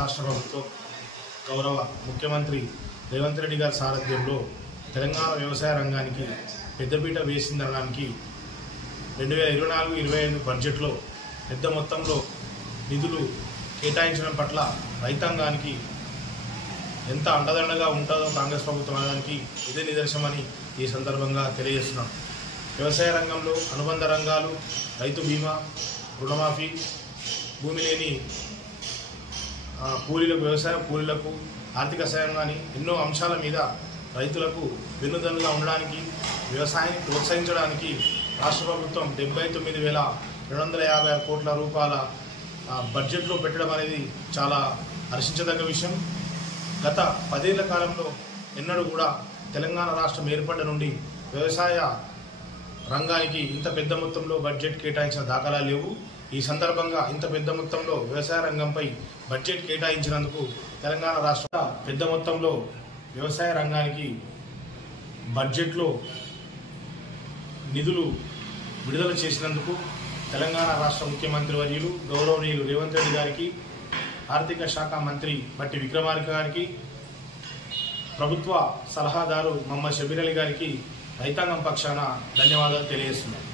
రాష్ట్ర ప్రభుత్వం గౌరవ ముఖ్యమంత్రి రేవంత్ రెడ్డి గారి సారథ్యంలో తెలంగాణ వ్యవసాయ రంగానికి పెద్దపీట వేసిందనడానికి 2024-25 బడ్జెట్లో పెద్ద మొత్తంలో నిధులు కేటాయించడం పట్ల రైతాంగానికి ఎంత అండదండగా ఉంటుందో కాంగ్రెస్ ప్రభుత్వం అనడానికి ఇదే నిదర్శనమని ఈ సందర్భంగా తెలియజేస్తున్నాం. వ్యవసాయ రంగంలో అనుబంధ రంగాలు, రైతు బీమా, రుణమాఫీ, భూమి లేని కూలీలకు, వ్యవసాయ కూలీలకు ఆర్థిక సాయం కానీ ఎన్నో అంశాల మీద రైతులకు వెన్నుదన్నుగా ఉండడానికి, వ్యవసాయాన్ని ప్రోత్సహించడానికి రాష్ట్ర ప్రభుత్వం 79,256 కోట్ల రూపాయల బడ్జెట్లో పెట్టడం అనేది చాలా హర్షించదగ్గ విషయం. గత 10 ఏళ్ల కాలంలో ఎన్నడూ కూడా తెలంగాణ రాష్ట్రం ఏర్పడ్డ నుండి వ్యవసాయ రంగానికి ఇంత పెద్ద మొత్తంలో బడ్జెట్ కేటాయించిన దాఖలాలు లేవు. ఈ సందర్భంగా ఇంత పెద్ద మొత్తంలో వ్యవసాయ రంగంపై బడ్జెట్ కేటాయించినందుకు తెలంగాణ రాష్ట్ర పెద్ద మొత్తంలో వ్యవసాయ రంగానికి బడ్జెట్లో నిధులు విడుదల చేసినందుకు తెలంగాణ రాష్ట్ర ముఖ్యమంత్రి వర్యులు గౌరవనీయులు రేవంత్ రెడ్డి గారికి, ఆర్థిక శాఖ మంత్రి బట్టి విక్రమార్క గారికి, ప్రభుత్వ సలహాదారు మహమ్మద్ షబీర్ అలీ గారికి రైతాంగం పక్షాన ధన్యవాదాలు తెలియజేస్తున్నాను.